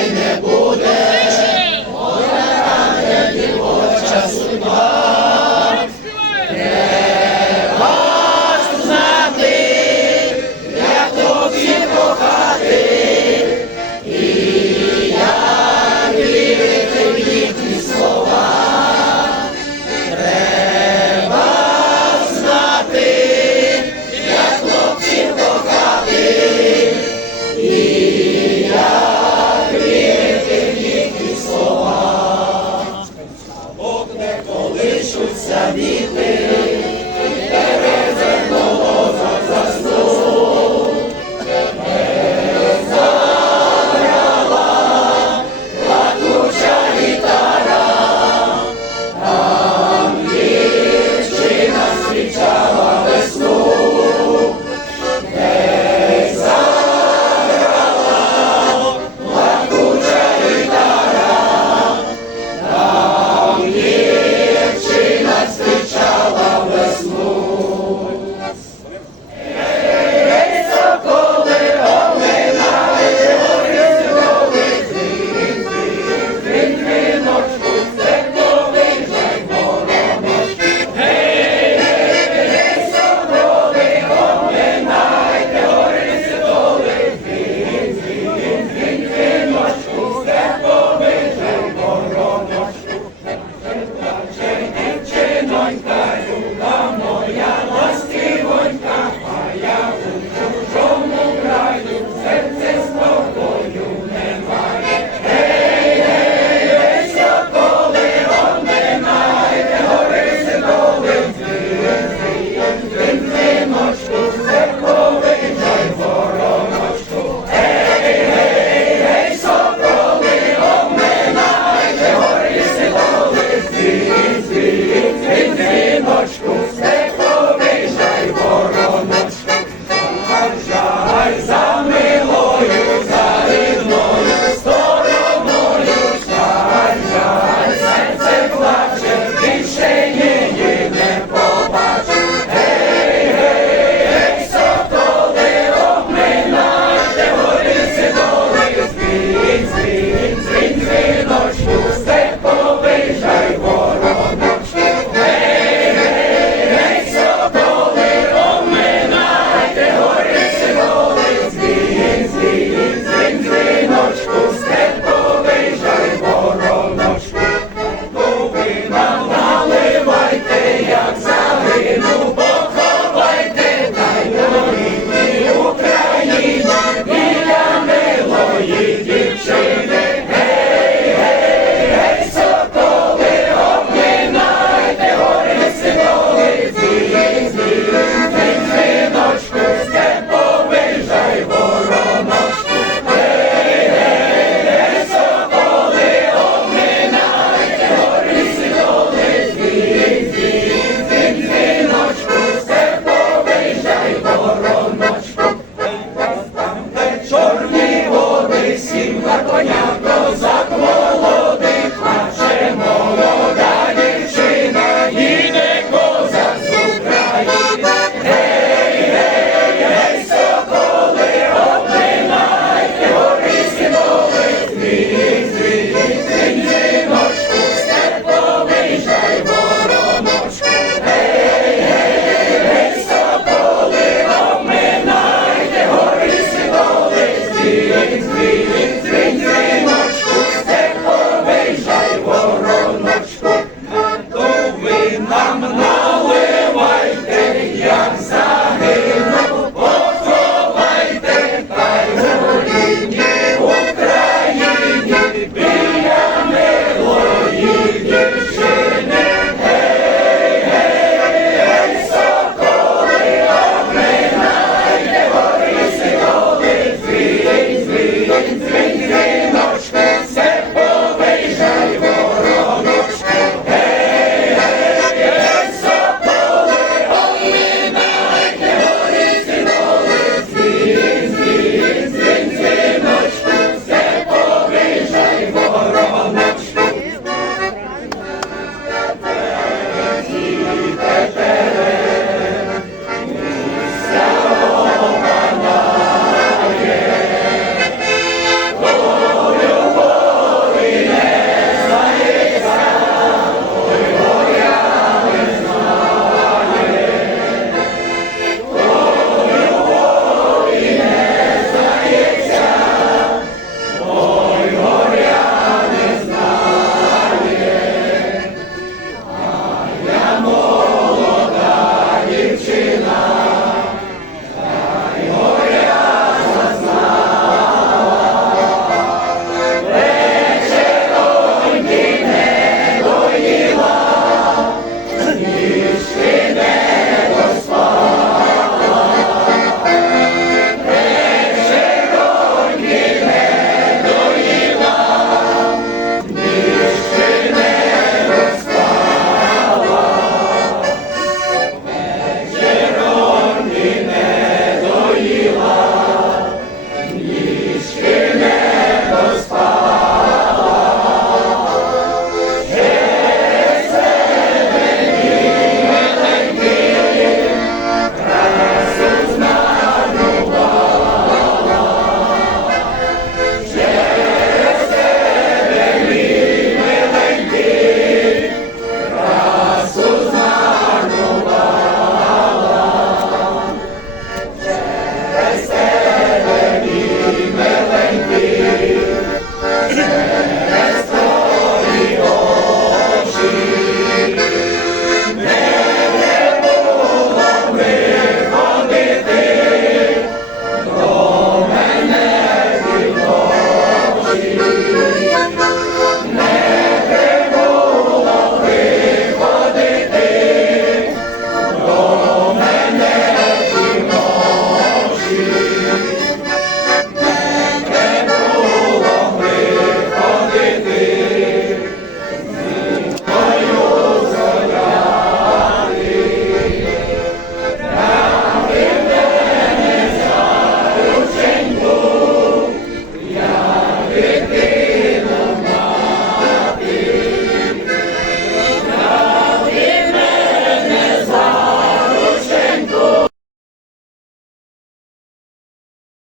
Zeynep Yes.